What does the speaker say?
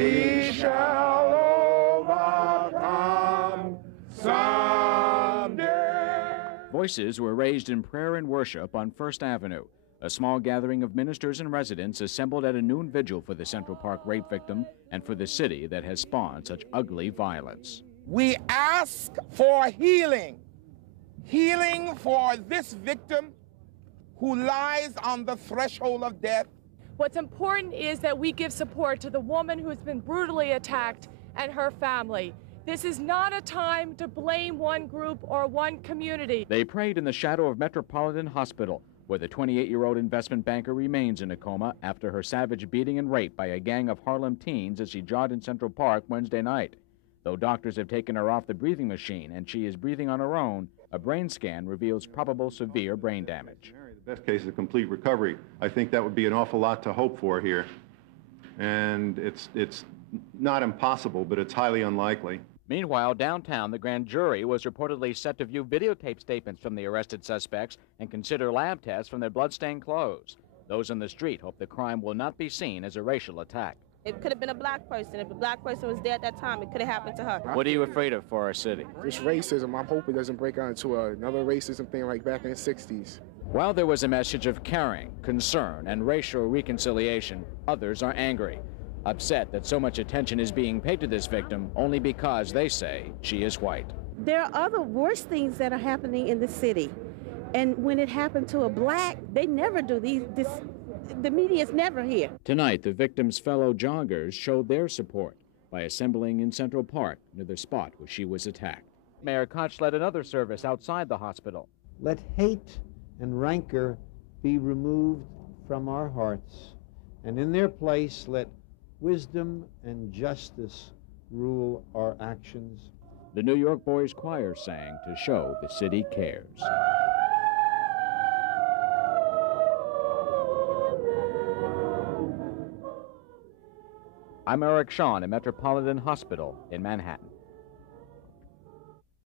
we shall overcome someday. Voices were raised in prayer and worship on First Avenue. A small gathering of ministers and residents assembled at a noon vigil for the Central Park rape victim and for the city that has spawned such ugly violence. We ask for healing. Healing for this victim who lies on the threshold of death. What's important is that we give support to the woman who's been brutally attacked and her family. This is not a time to blame one group or one community. They prayed in the shadow of Metropolitan Hospital, where the 28-year-old investment banker remains in a coma after her savage beating and rape by a gang of Harlem teens as she jogged in Central Park Wednesday night. Though doctors have taken her off the breathing machine and she is breathing on her own, a brain scan reveals probable severe brain damage. The best case is a complete recovery. I think that would be an awful lot to hope for here. And it's not impossible, but it's highly unlikely. Meanwhile, downtown, the grand jury was reportedly set to view videotape statements from the arrested suspects and consider lab tests from their blood-stained clothes. Those on the street hope the crime will not be seen as a racial attack. It could have been a black person. If a black person was there at that time, it could have happened to her. What are you afraid of for our city? This racism, I'm hoping it doesn't break out into another racism thing like back in the 60s. While there was a message of caring, concern, and racial reconciliation, others are angry, upset that so much attention is being paid to this victim only because they say she is white. There are other worse things that are happening in the city. And when it happened to a black, they never do the media's never here. Tonight, the victim's fellow joggers showed their support by assembling in Central Park near the spot where she was attacked. Mayor Koch led another service outside the hospital. Let hate and rancor be removed from our hearts, and in their place let wisdom and justice rule our actions. The New York Boys Choir sang to show the city cares. I'm Eric Shawn at Metropolitan Hospital in Manhattan.